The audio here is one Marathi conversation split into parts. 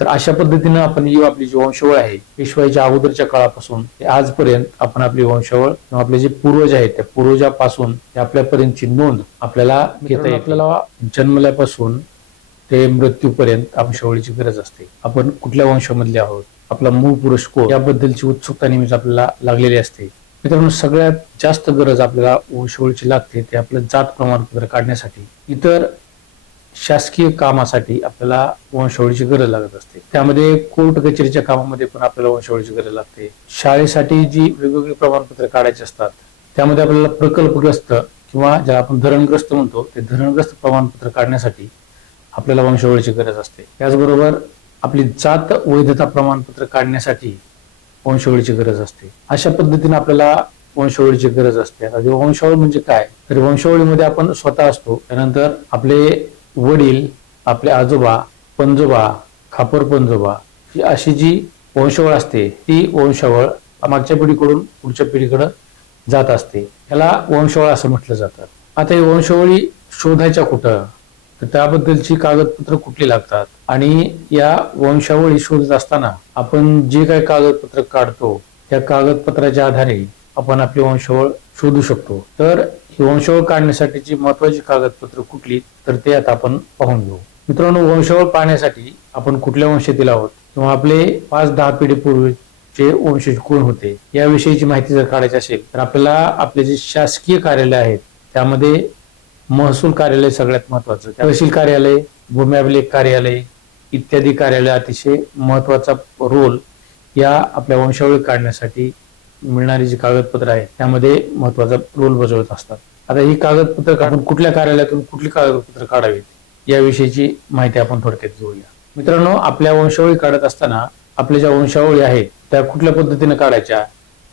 तर अशा पद्धतीनं आपण ही आपली जी वंशावळ आहे पेशवाईच्या अगोदरच्या काळापासून ते आजपर्यंत आपण आपली वंशावळ किंवा आपले जे पूर्वज आहेत त्या पूर्वजापासून आपल्यापर्यंतची नोंद आपल्याला घेता. आपल्याला जन्मल्यापासून ते मृत्यूपर्यंत वंशावळीची गरज असते. आपण कुठल्या वंशामधले आहोत आपला मूळ पुरुष कोण याबद्दलची उत्सुकता नेहमीच आपल्याला लागलेली असते. मित्रांनो सगळ्यात जास्त गरज आपल्याला वंशावळीची लागते ते आपलं जात प्रमाणपत्र काढण्यासाठी. इतर शासकीय कामासाठी आपल्याला वंशावळीची गरज लागत असते. त्यामध्ये कोर्ट कचेरीच्या कामामध्ये पण आपल्याला वंशावळीची गरज लागते. शाळेसाठी जी वेगवेगळी प्रमाणपत्र काढायची असतात त्यामध्ये आपल्याला प्रकल्पग्रस्त किंवा ज्याला आपण धरणग्रस्त म्हणतो ते धरणग्रस्त प्रमाणपत्र काढण्यासाठी आपल्याला वंशावळीची गरज असते. त्याचबरोबर आपली जात वैधता प्रमाणपत्र काढण्यासाठी वंशावळीची गरज असते. अशा पद्धतीने आपल्याला वंशावळीची गरज असते. आता जे वंशावळ म्हणजे काय? तर वंशावळीमध्ये आपण स्वतः असतो. त्यानंतर आपले वडील आपले आजोबा पंजोबा खापर पंजोबा ही अशी जी वंशवळ असते ती वंशावळ मागच्या पिढीकडून पुढच्या पिढीकडे जात असते. त्याला वंशवळ असं म्हटलं जातं. आता हे वंशवळी शोधायच्या कुठं? तर त्याबद्दलची कागदपत्र कुठली लागतात? आणि या वंशावळी शोधत असताना आपण जे काही कागदपत्र काढतो त्या कागदपत्राच्या आधारे आपण आपली वंशावळ शोधू शकतो. तर वंशावळ काढण्यासाठीची महत्वाची कागदपत्र कुठली तर ते आता आपण पाहून घेऊ. मित्रांनो वंशावळ पाहण्यासाठी आपण कुठल्या वंशातील आहोत? किंवा आपले पाच दहा पिढी पूर्वीचे वंशज कोण होते? याविषयीची माहिती जर काढायची असेल तर आपल्याला आपले जे शासकीय कार्यालय आहेत त्यामध्ये महसूल कार्यालय सगळ्यात महत्वाचं तहसील कार्यालय भूमी अभिलेख कार्यालय इत्यादी कार्यालय अतिशय महत्त्वाचा रोल या आपल्या वंशावळी काढण्यासाठी मिळणारी जी कागदपत्र आहेत त्यामध्ये महत्त्वाचा रोल बजावत असतात. आता ही कागदपत्र आपण कुठल्या कार्यालयातून कुठली कागदपत्र काढावीत याविषयीची माहिती आपण थोडक्यात घेऊया. मित्रांनो आपल्या वंशावळी काढत असताना आपल्या ज्या वंशावळी आहेत त्या कुठल्या पद्धतीने काढायच्या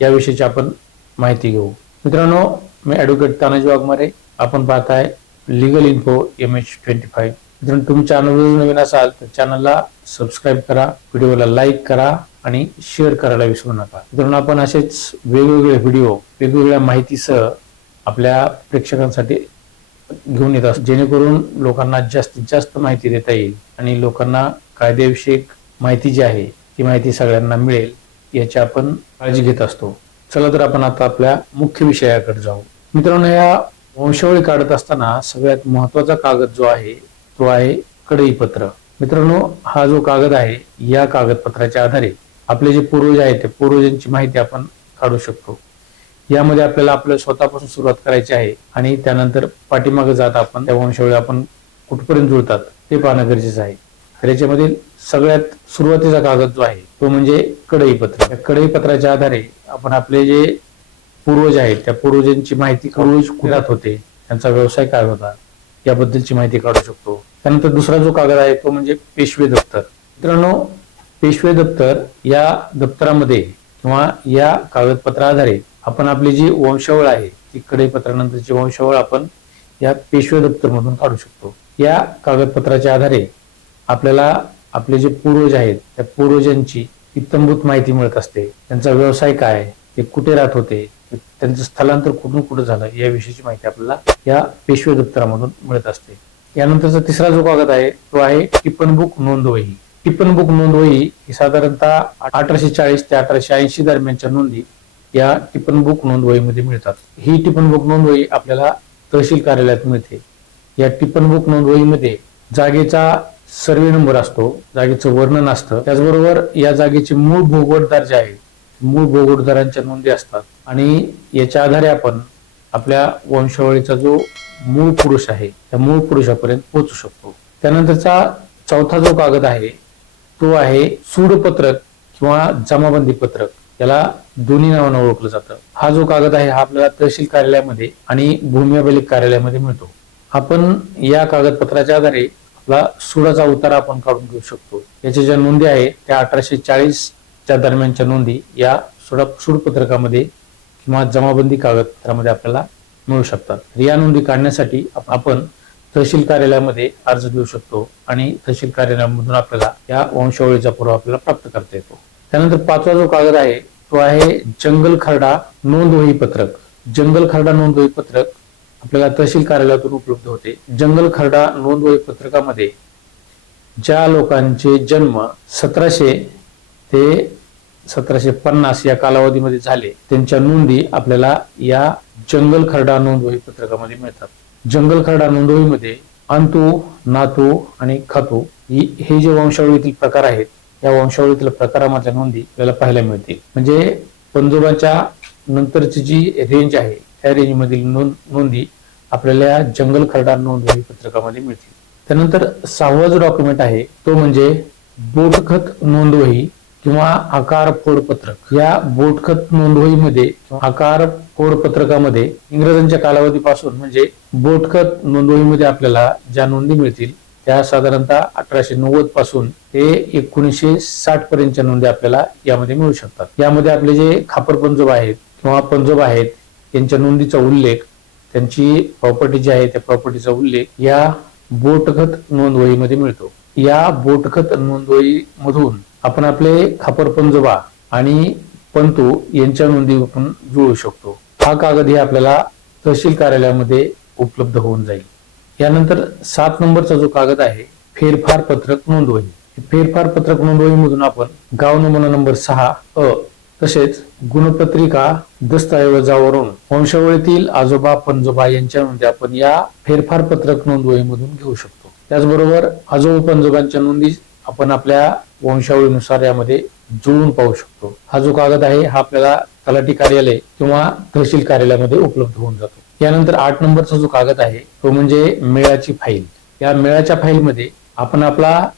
याविषयीची आपण माहिती घेऊ. मित्रांनो मी ऍडव्होकेट तानाजी वाघमारे आपण पाहताय legal info M H twenty five मित्रांनो तुम्ही चॅनलवर नवीन असाल तर चॅनलला सबस्क्राईब करा व्हिडिओला लाईक करा आणि शेअर करायला विसरू नका. मित्रांनो आपण असेच वेगवेगळे व्हिडिओ वेगवेगळ्या माहितीसह आपल्या प्रेक्षकांसाठी घेऊन येत असतो. जेणेकरून लोकांना जास्तीत जास्त माहिती देता येईल आणि लोकांना कायदेविषयक माहिती जी आहे ती माहिती सगळ्यांना मिळेल याची आपण काळजी घेत असतो. चला तर आपण आता आपल्या मुख्य विषयाकडे जाऊ. मित्रांनो या वंशावळी काढत असताना सगळ्यात महत्त्वाचा कागद जो आहे तो आहे कडईपत्र मित्रांनो हा जो कागद आहे या कागदपत्राच्या आधारे आपले जे पूर्वज आहेत त्या पूर्वजांची माहिती आपण काढू शकतो. यामध्ये आपल्याला आपल्या स्वतःपासून सुरुवात करायची आहे आणि त्यानंतर पाठीमागे जात आपण त्या वंशावळी आपण कुठपर्यंत जुळतात ते पाहणं गरजेचं आहे. तर याच्यामधील सगळ्यात सुरुवातीचा कागद जो आहे तो म्हणजे कडईपत्र या कडईपत्राच्या आधारे आपण आपले जे पूर्वज आहेत त्या पूर्वजांची माहिती पूर्वज कुठ्यात होते त्यांचा व्यवसाय काय होता याबद्दलची माहिती काढू शकतो. त्यानंतर दुसरा जो कागद आहे तो म्हणजे पेशवे दप्तर. मित्रांनो पेशवे दप्तर या दप्तरामध्ये किंवा या कागदपत्रा आधारे आपण आपली जी वंशावळ आहे ती कढईपत्रानंतरची वंशावळ आपण या पेशवे दप्तर मधून काढू शकतो. या कागदपत्राच्या आधारे आपल्याला आपले जे पूर्वज आहेत त्या पूर्वजांची इत्तंभूत माहिती मिळत असते. त्यांचा व्यवसाय काय ते कुठे राहत होते त्यांचं स्थलांतर कुठून कुठं झालं याविषयीची माहिती आपल्याला या पेशवे दप्तरामधून मिळत असते. यानंतरचा तिसरा जो कागद आहे तो आहे टिप्पणबुक नोंदवही. टिप्पणबुक नोंदवही ही साधारणतः अठराशे चाळीस ते अठराशे ऐंशी दरम्यानच्या नोंदी या टिप्पणबुक नोंदवहीमध्ये मिळतात. ही टिप्पणबुक नोंदवही आपल्याला तहसील कार्यालयात मिळते. या टिप्पणबुक नोंदवहीमध्ये जागेचा सर्वे नंबर असतो जागेचं वर्णन असतं. त्याचबरोबर या जागेचे मूळ भोगवटदार जे आहेत मूळ भोगवटदारांच्या नोंदी असतात. आणि याच्या आधारे आपण आपल्या वंशावळीचा जो मूळ पुरुष आहे त्या मूळ पुरुषापर्यंत पोहोचू शकतो. त्यानंतरचा चौथा जो कागद आहे तो आहे सूडपत्रक किंवा जमाबंदी पत्रक. याला दोन्ही नावानं ओळखलं जातं. हा जो कागद आहे हा आपल्याला तहसील कार्यालयामध्ये आणि भूमी अभिलेख कार्यालयामध्ये मिळतो. आपण या कागदपत्राच्या आधारे आपला सुडाचा उतारा आपण काढून घेऊ शकतो. याच्या ज्या नोंदी आहेत त्या अठराशे चाळीसच्या दरम्यानच्या नोंदी या सुडा सूडपत्रकामध्ये किंवा जमाबंदी कागदपत्रामध्ये आपल्याला मिळू शकतात. या नोंदी काढण्यासाठी आपण तहसील कार्यालयामध्ये अर्ज देऊ शकतो आणि तहसील कार्यालयामधून आपल्याला या वंशावळीचा पुरावा आपल्याला प्राप्त करता येतो. त्यानंतर पाचवा जो कागद आहे तो आहे जंगल खरडा नोंदवही पत्रक. जंगल खरडा नोंदवही पत्रक आपल्याला तहसील कार्यालयातून उपलब्ध होते. जंगल खरडा नोंदवही पत्रकामध्ये ज्या लोकांचे जन्म सतराशे ते सतराशे पन्नास या कालावधीमध्ये झाले त्यांच्या नोंदी आपल्याला या जंगल खरडा नोंदवही पत्रकामध्ये मिळतात. जंगल खरडा नोंदवहीमध्ये अंतू नातू आणि खातू ही हे जे वंशावळीतील प्रकार आहेत या वंशावळीतील प्रकारामधल्या नोंदी आपल्याला पाहायला मिळतील. म्हणजे पंजोबाच्या नंतरची जी रेंज आहे त्या रेंजमधील नोंद नोंदी आपल्याला जंगल खरडा नोंदवही पत्रकामध्ये मिळतील. त्यानंतर सहावा जो डॉक्युमेंट आहे तो म्हणजे बोटखत नोंदवही किंवा आकार फोड पत्रक. या बोटखत नोंदवहीमध्ये किंवा आकार फोड पत्रकामध्ये इंग्रजांच्या कालावधीपासून म्हणजे बोटखत नोंदवहीमध्ये आपल्याला ज्या नोंदी मिळतील त्या साधारणतः अठराशे नव्वदपासून ते एकोणीसशे साठ पर्यंतच्या नोंदी आपल्याला यामध्ये मिळू शकतात. यामध्ये आपले जे खापर पंजोब आहेत किंवा पंजोब आहेत यांच्या नोंदीचा उल्लेख त्यांची प्रॉपर्टी जी आहे त्या प्रॉपर्टीचा उल्लेख या बोटखत नोंदवहीमध्ये मिळतो. या बोटखत नोंदवही मधून आपण आपले खापर पंजोबा आणि पंतू यांच्या नोंदी आपण जुळू शकतो. हा कागद हे आपल्याला तहसील कार्यालयामध्ये उपलब्ध होऊन जाईल. यानंतर सात नंबरचा जो कागद आहे फेरफार पत्रक नोंदवही फेरफार पत्रक नोंदवहीमधून आपण गाव नमुना नंबर सहा अ तसेच गुणपत्रिका दस्तऐवजावरून वंशावळीतील आजोबा पंजोबा यांच्या नोंदी आपण या फेरफार पत्रक नोंदवहीमधून घेऊ शकतो. त्याचबरोबर आजोबा पंजोबांच्या नोंदी आपण आपल्या वंशावळीनुसार यामध्ये जुळून पाहू शकतो. हा जो कागद आहे हा आपल्याला तलाठी कार्यालय किंवा तहसील कार्यालयामध्ये उपलब्ध होऊन जातो. यानंतर आठ नंबरचा जो कागद आहे तो म्हणजे मेळाची फाईल. या मेळाच्या फाईलमध्ये आपण आपला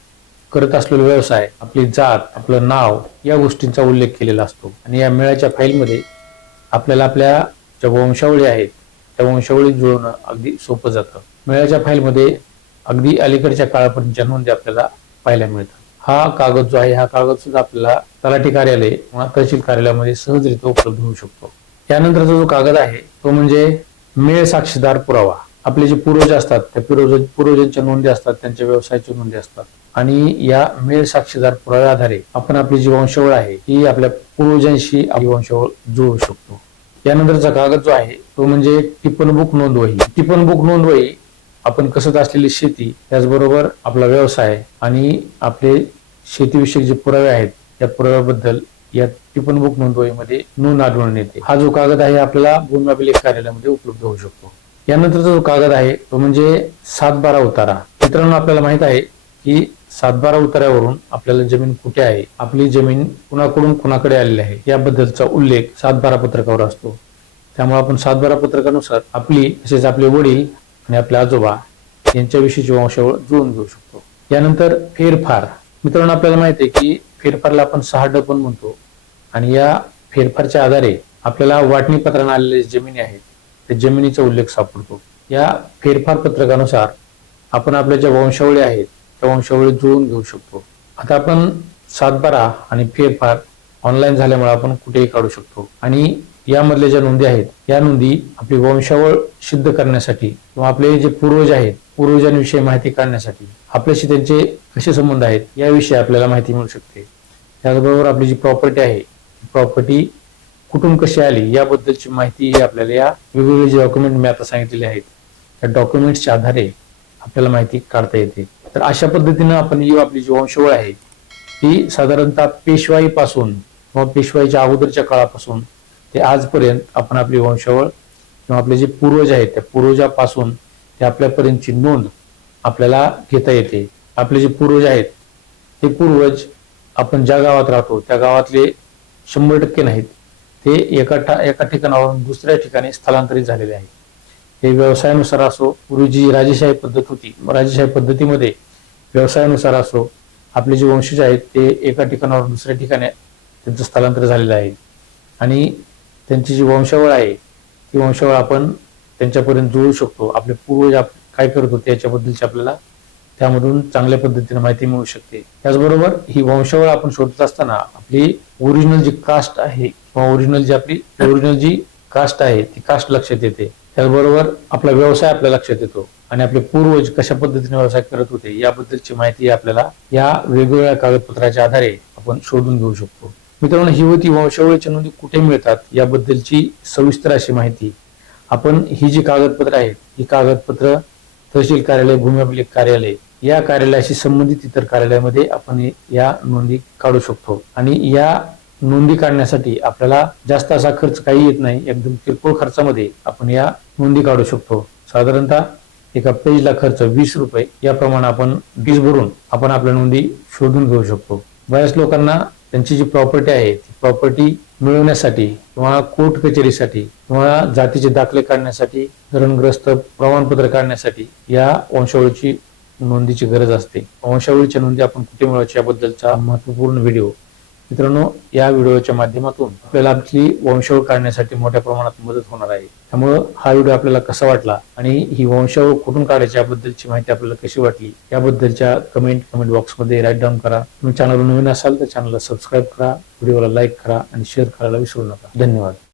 करत असलेला व्यवसाय आपली जात आपलं नाव या गोष्टींचा उल्लेख केलेला असतो. आणि या मेळाच्या फाईलमध्ये आपल्याला आपल्या ज्या वंशावळी आहेत त्या वंशावळी जुळवणं अगदी सोपं जातं. मेळाच्या फाईलमध्ये अगदी अलीकडच्या काळापर्यंतच्या नोंदी आपल्याला पाहायला मिळतात. हा कागद जो आहे हा कागद सुद्धा आपल्याला तलाठी कार्यालय किंवा तहसील कार्यालयामध्ये सहजरित्या उपलब्ध होऊ शकतो. त्यानंतरचा जो कागद आहे तो म्हणजे मेळ साक्षीदार पुरावा. आपले जे पूर्वज असतात त्या पूर्वज पूर्वजांच्या नोंदी असतात त्यांच्या व्यवसायाच्या नोंदी असतात. आणि या मेळ साक्षीदार पुराव्या आधारे आपण आपली जी वंशावळ आहे ही आपल्या पूर्वजांशी आपली वंशावळ जुळवू शकतो. यानंतरचा कागद जो आहे तो म्हणजे टिपण बुक नोंदवही. टिप्पणबुक नोंदवही आपण कसत असलेली शेती त्याचबरोबर आपला व्यवसाय आणि आपले शेतीविषयक जे पुरावे आहेत त्या पुराव्याबद्दल या टिप्पणबुक नोंदवहीमध्ये नोंद आढळून येते. हा जो कागद आहे आपल्याला भूमी कार्यालयामध्ये उपलब्ध होऊ शकतो. यानंतरचा जो कागद आहे तो म्हणजे सातबारा उतारा. मित्रांनो आपल्याला माहीत आहे की सातबारा उतार्यावरून आपल्याला जमीन कुठे आहे? आपली जमीन कुणाकडून कुणाकडे आलेली आहे? याबद्दलचा उल्लेख सातबारा पत्रकावर असतो. त्यामुळे आपण सातबारा पत्रकानुसार आपली तसेच आपले वडील आणि आपले आजोबा यांच्याविषयीची वंशावळ जुळून घेऊ शकतो. यानंतर फेरफार. मित्रांनो आपल्याला माहिती आहे की फेरफारला आपण सहा ड पण म्हणतो. आणि या फेरफारच्या आधारे आपल्याला वाटणी पत्राने आलेले जमिनी आहेत त्या जमिनीचा उल्लेख सापडतो. या फेरफार पत्रकानुसार आपण आपल्या ज्या वंशावळी आहेत त्या वंशावळी जुळून घेऊ शकतो. आता आपण सातबारा आणि फेरफार ऑनलाईन झाल्यामुळे आपण कुठेही काढू शकतो. आणि यामधल्या ज्या नोंदी आहेत या नोंदी आपली वंशावळ सिद्ध करण्यासाठी किंवा आपले जे पूर्वज आहेत पूर्वजांविषयी माहिती काढण्यासाठी आपल्याशी त्यांचे कसे संबंध आहेत याविषयी आपल्याला माहिती मिळू शकते. त्याचबरोबर आपली जी प्रॉपर्टी आहे प्रॉपर्टी कुठून कशी आली याबद्दलची माहिती आपल्याला या वेगवेगळे जे डॉक्युमेंट मी आता सांगितलेले आहेत त्या डॉक्युमेंट्सच्या आधारे आपल्याला माहिती काढता येते. तर अशा पद्धतीनं आपण ही आपली जी वंशवळ आहे ती साधारणतः पेशवाईपासून किंवा पेशवाईच्या अगोदरच्या काळापासून ते आजपर्यंत आपण आपली वंशावळ किंवा आपले जे पूर्वज आहेत त्या पूर्वजापासून ते आपल्यापर्यंतची नोंद आपल्याला घेता येते. आपले जे पूर्वज आहेत ते पूर्वज आपण ज्या गावात राहतो त्या गावातले शंभर टक्के नाहीत. ते एका ठा- एका ठिकाणावरून दुसऱ्या ठिकाणी स्थलांतरित झालेले आहेत. हे व्यवसायानुसार असो पूर्वी जी राजेशाही पद्धत होती राजेशाही पद्धतीमध्ये व्यवसायानुसार असो आपले जे वंशज आहेत ते एका ठिकाणावरून दुसऱ्या ठिकाणी त्यांचं स्थलांतर झालेलं आहे. आणि त्यांची जी वंशावळ आहे ती वंशावळ आपण त्यांच्यापर्यंत जुळू शकतो. आपले पूर्वज आप- काय करत होते याच्याबद्दलची आपल्याला त्यामधून चांगल्या पद्धतीने माहिती मिळू शकते. त्याचबरोबर ही वंशावळ आपण शोधत असताना आपली ओरिजिनल जी कास्ट आहे किंवा ओरिजिनल जी आपली ओरिजिनल जी कास्ट आहे ती कास्ट लक्षात येते. त्याचबरोबर आपला व्यवसाय आपल्या लक्षात येतो आणि आपले पूर्वज कशा पद्धतीने व्यवसाय करत होते याबद्दलची माहिती आपल्याला या वेगवेगळ्या कागदपत्राच्या आधारे आपण शोधून घेऊ शकतो. मित्रांनो ही होती वंशावळीच्या नोंदी कुठे मिळतात याबद्दलची सविस्तर अशी माहिती. आपण ही जी कागदपत्र आहेत ही कागदपत्र तहसील कार्यालय भूमी अभिलेख कार्यालय या कार्यालयाशी संबंधित इतर कार्यालयामध्ये आपण या नोंदी काढू शकतो. आणि या नोंदी काढण्यासाठी आपल्याला जास्त असा खर्च काही येत नाही एकदम किरकोळ खर्चामध्ये आपण या नोंदी काढू शकतो. साधारणतः एका पेजला खर्च वीस रुपये याप्रमाणे आपण वीज भरून आपण आपल्या नोंदी शोधून घेऊ शकतो. बऱ्याच लोकांना त्यांची जी प्रॉपर्टी आहे ती प्रॉपर्टी मिळवण्यासाठी किंवा कोर्ट कचेरीसाठी किंवा जातीचे दाखले काढण्यासाठी धरणग्रस्त प्रमाणपत्र काढण्यासाठी या वंशावळीची नोंदीची गरज असते. वंशावळीच्या नोंदी आपण कुठे मिळवायची याबद्दलचा महत्त्वपूर्ण व्हिडिओ मित्रांनो या व्हिडिओच्या माध्यमातून आपल्याला आपली वंशावळ काढण्यासाठी मोठ्या प्रमाणात मदत होणार आहे. त्यामुळं हा व्हिडिओ आपल्याला कसा वाटला आणि ही वंशावळ कुठून काढायची याबद्दलची माहिती आपल्याला कशी वाटली याबद्दलच्या कमेंट कमेंट बॉक्समध्ये राईट डाऊन करा. तुम्ही चॅनल नवीन असाल तर चॅनलला सबस्क्राईब करा व्हिडिओला लाईक करा आणि शेअर करायला विसरू नका. धन्यवाद.